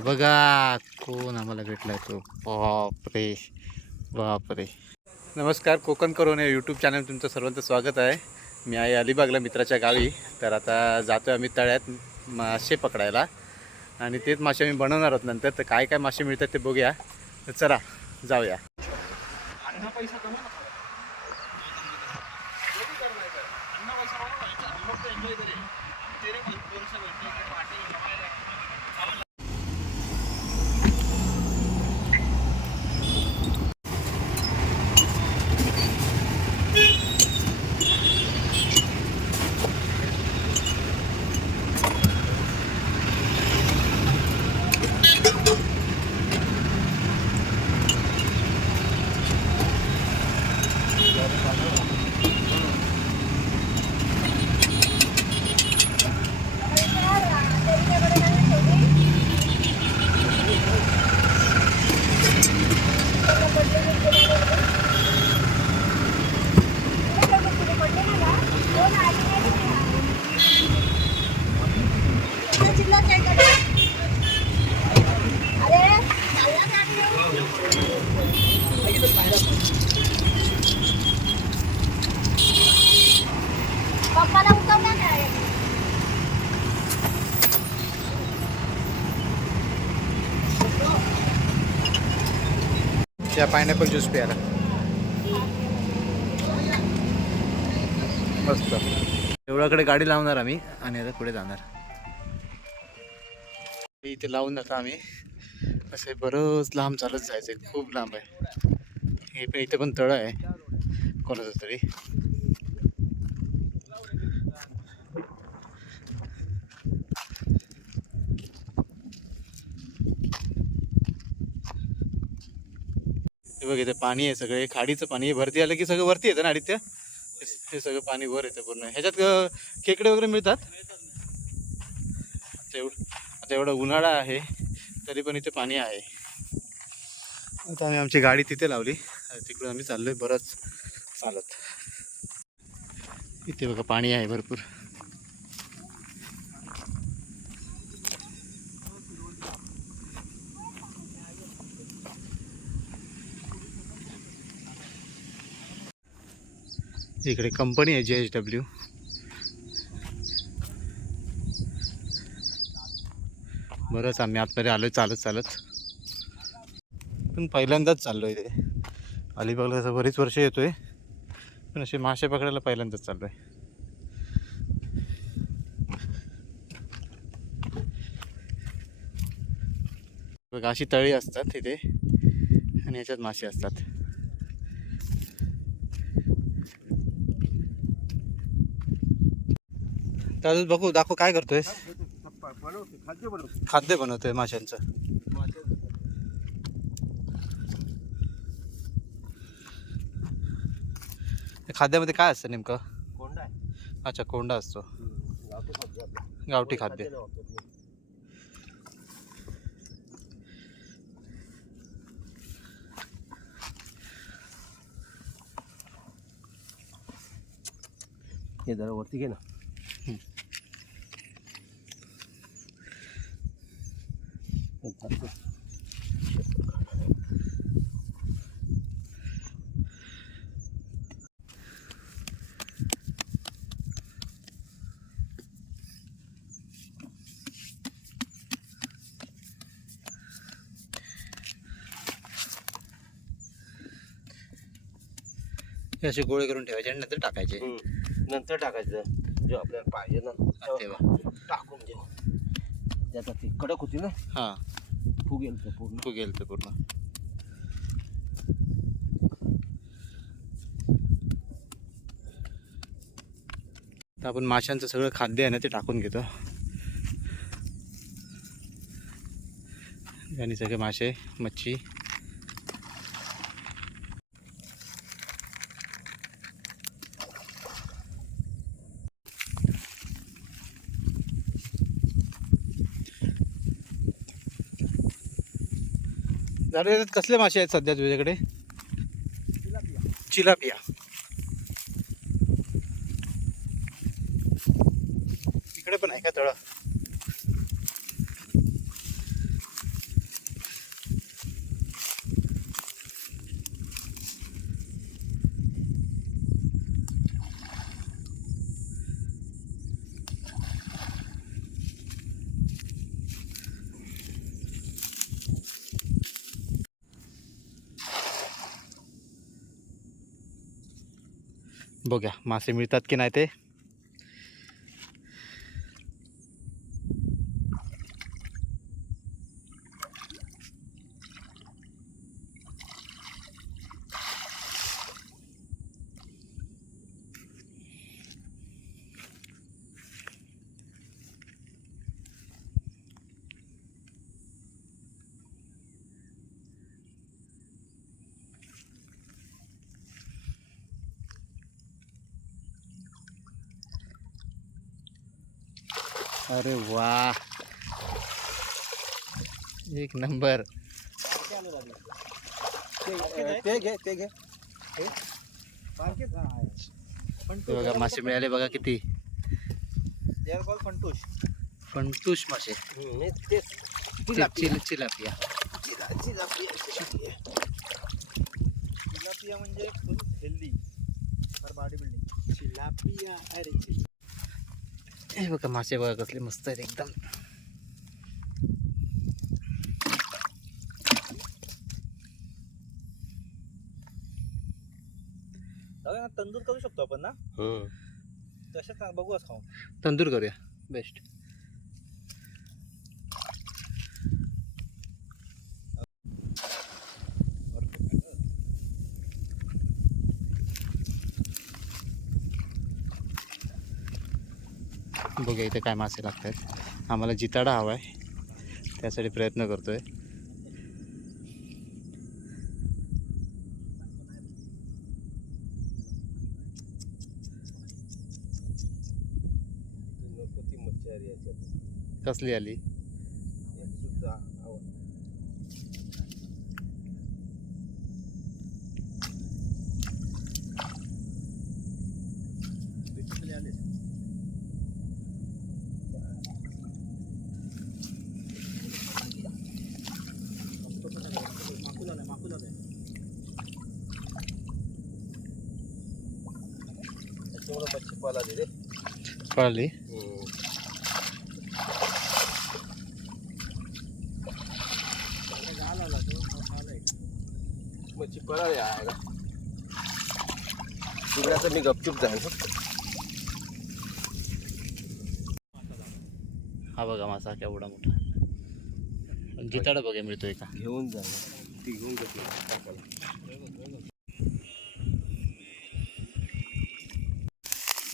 बघा कोण आम्हाला भेटलाय तो. बापरे बापरे. नमस्कार, कोकण करून या यूट्यूब चॅनल तुमचं सर्वांचं स्वागत आहे. मी आहे अलिबागला मित्राच्या गावी. तर आता जातो आहे आम्ही तळ्यात मासे पकडायला आणि तेच मासे आम्ही बनवणार आहोत नंतर. तर काय काय मासे मिळतात ते बघूया. तर चला जाऊया. त्या पायनॅपल ज्यूस प्यायला मस्त. एवढ्याकडे गाडी लावणार आम्ही आणि आता पुढे जाणार. इथे लावून जातो आम्ही. असे बरंच लांब चालत जायचं, खूप लांब आहे. हे पण इथे पण तळ आहे कोणाचं तरी. हे बघ इथे पाणी आहे, सगळे खाडीचं पाणी आहे. भरती आलं की सगळं वरती येतं ना आदित्य. हे सगळं पाणी वर येतं पूर्ण. ह्याच्यात खेकडे वगैरे मिळतात. आता एवढा उन्हाळा आहे तरी पण इथे पाणी आहे. आता आम्ही आमची गाडी तिथे लावली, तिकडून आम्ही चाललोय बरंच चालत. इथे बघा पाणी आहे भरपूर. इकडे कंपनी आहे JSW. बरंच आम्ही आतमध्ये आलोय चालत चालत. पण पहिल्यांदाच चाललोय इथे. अलिबागला तसं बरीच वर्ष येतोय, पण असे मासे पकडायला पहिल्यांदाच चाललोय. बघा अशी तळी असतात तिथे आणि याच्यात मासे असतात. तर बघू दाखव काय करतोय. खाद्य बनवतोय माशांचं. खाद्यामध्ये काय असतं नेमकं. कोंडा. अच्छा, कोंडा असतो. गावठी खाद्य. हे जरा वरती घे ना. हे असे गोळे करून ठेवायचे आणि नंतर टाकायचे. नंतर टाकायचं जे आपल्याला पाहिजे ना तेव्हा टाकून देऊ. त्याचा ती कडक होती ना. हां, फुगेल तर पूर्ण. फुगेल तर पूर्ण. तर आपण माशांचं सगळं खाद्य आहे ना ते टाकून घेतो आणि सगळे मासे मच्छी. झाले कसले मासे आहेत सध्या तुझ्याकडे. चिलापिया. इकडे पण आहे का तळ. बघूया मासे मिळतात की नाही ते. अरे वाह, एक नंबर. ते घे ते घे. हे बघा मासे मिळाले बघा किती. फंटूश. फंटूश मासे. चिलापिया. चिलापिया म्हणजे full healthy for body building. चिलापिया अरे हे बघा मासे बघा कसले मस्त आहेत एकदम. तंदूर करू शकतो आपण ना. तसेच बघू आज खाऊ. तंदूर करूया बेस्ट. बघूया इथे काय मासे लागत आहेत. आम्हाला जिताडा हवा आहे, त्यासाठी प्रयत्न करतोय. कसली आली. मच्छी पाला दे रे. कळली. मच्छी पळाली आहे का तिकडे. तर मी गपचूप जाईन. हा बघा मासा केवढा मोठा. जिताडा बघा मिळतोय का. घेऊन जा ती घेऊन घेतली.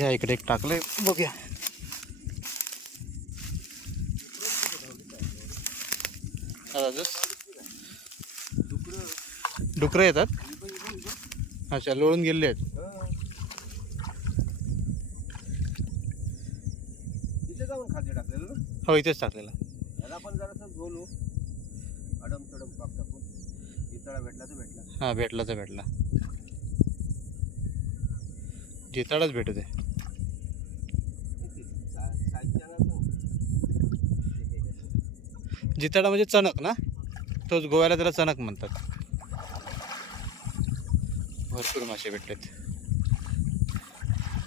या इकडे एक टाकलंय बघूया. डुकरं येतात. अच्छा, लोळून गेले आहेत. इथे जाऊन खाली टाकलेलं ना. हो इथेच टाकलेला. याला पण जरासं झोलू अडम तडम पाक टाकून. जिताळा भेटला तर भेटला. हा भेटला तर भेटला. जिताडाच भेटू दे. जिताडा म्हणजे चणक ना, तोच गोव्याला त्याला चणक म्हणतात. भरपूर मासे भेटलेत.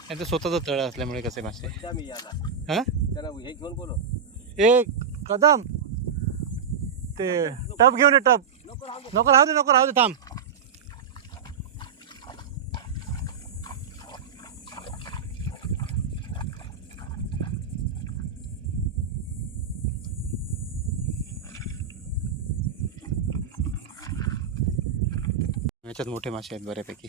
त्यांचं स्वतःचं तळ असल्यामुळे कसे मासे. हा त्याला हे घेऊन बोलो. ए कदम, ते टप घेऊन ये. टप नको राहू दे, नको राहू दे, थांब. याच्यात मोठे मासे आहेत बऱ्यापैकी.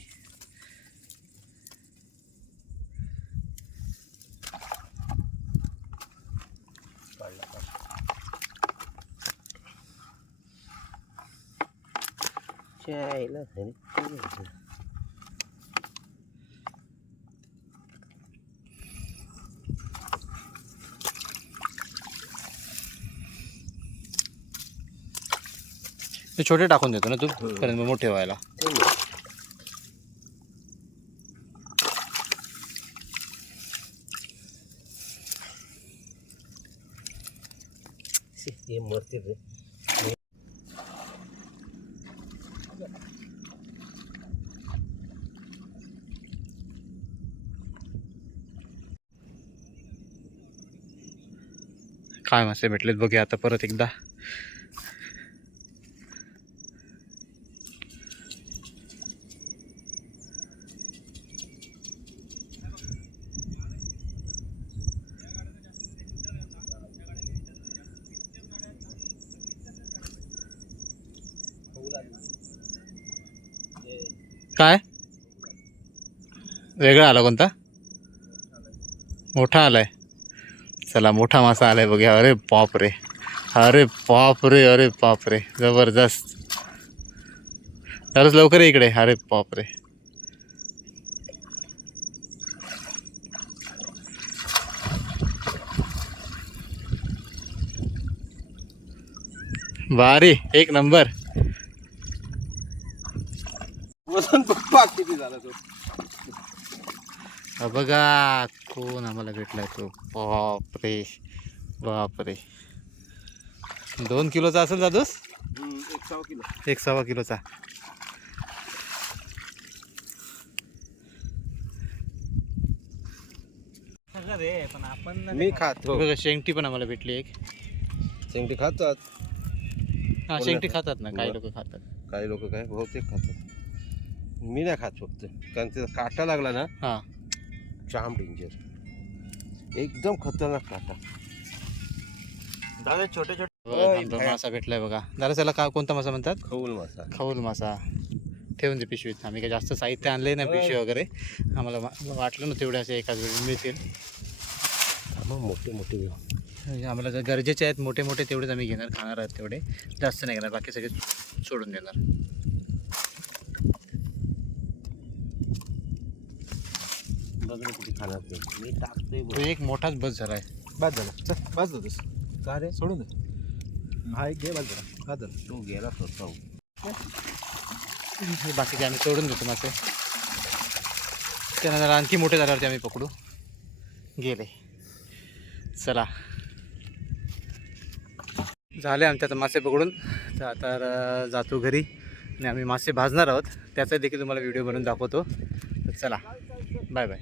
ते छोटे टाकून देतो ना तू, पर्यंत मोठे व्हायला. ये मरते रे. काय मासे भेटलेत बघूया आता परत एकदा. काय वेगळा आला कोणता मोठा आलाय चला मोठा मासा आलाय बघूया अरे बाप रे अरे बाप रे अरे बाप रे जबरदस्त तरच लवकर ये इकडे अरे बाप रे भारी एक नंबर वजन पप्पा किती झाला तो हा बघा कोण आम्हाला भेटलाय तो बापरे बापरे 2 किलोचा असेल जादूस 1 किलो 1.25 किलोचा पण आपण मी खातो बघा शेंगटी पण आम्हाला भेटली एक शेंगटी खातात हा शेंगटी खातात ना काही लोक खातात काही लोक काय बहुतेक खातात मी नाही खात फक्त कारण त्याचा काटा लागला ना हा जाम डेंजर एकदम खतरनाक काटा दादा छोटे छोटे मासा भेटलाय बघा जरा त्याला का कोणता मासा म्हणतात खवूल मासा खवूल मासा ठेवून दे पिशवीत आम्ही काही जास्त साहित्य आणले नाही पिशवी वगैरे आम्हाला वाटलं ना तेवढे असे एकाच वेळी मिळतील मग मोठे मोठे घेऊ म्हणजे आम्हाला जर गरजेचे आहेत मोठे मोठे तेवढेच आम्ही घेणार खाणार आहोत तेवढे जास्त नाही घेणार बाकी सगळे सोडून देणार बघ ना किती खाणार ते मी टाकतोय तो एक मोठाच बस झालाय बाद झाला चल बाद जातोस का रे सोडून दे हा एक घे बाद झाला बाद झाला तो गेला स्वतः बाकीचे आम्ही सोडून देतो मासे त्यानंतर आणखी मोठे झाल्यावरती आम्ही पकडू गेले चला झाले आमच्यात मासे पकडून तर आता जातो घरी आणि आम्ही मासे भाजणार आहोत त्याचा देखील तुम्हाला व्हिडिओ बनवून दाखवतो तर चला बाय बाय